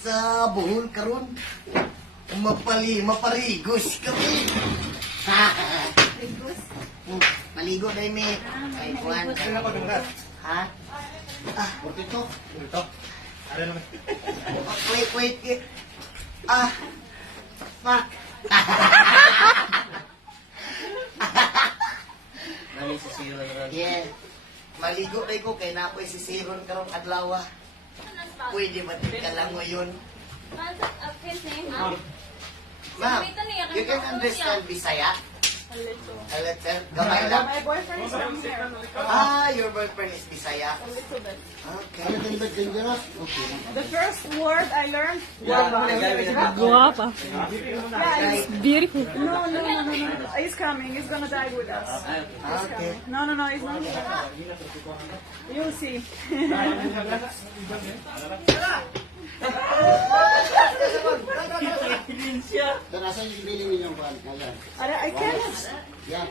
sa buhol karon. Maparigos kami. Rigos. Maligo dai mi. Kay Juan. Ha? Ito. Ano naman? Wait. Fuck. Nani sa siro na rin. Yeah. Maligo dai ko kay napoy si Siron karong adlaw. Pwede ba ka lang ngayon? Ma'am, you can understand Bisaya? A little. Gamay lang. My boyfriend is from here. Your boyfriend is Bisaya? A little bit. Okay. The first word I learned. Guapa. Yeah, it's Beautiful. no. He's coming. He's gonna die with us. Okay. No, he's not. You'll see. Nasa yung biling ninyong kuhan. Ayan. I cannot. Yan.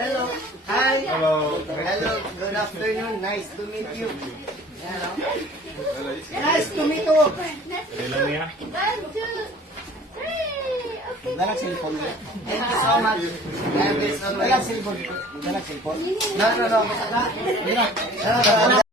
Hello. Hi. Hello. Good afternoon. Nice to meet you. Hello. Nice to meet you. Dalag cellphone niya. Thank you so much. Dalag cellphone. Dalag cellphone. No. Mira. No.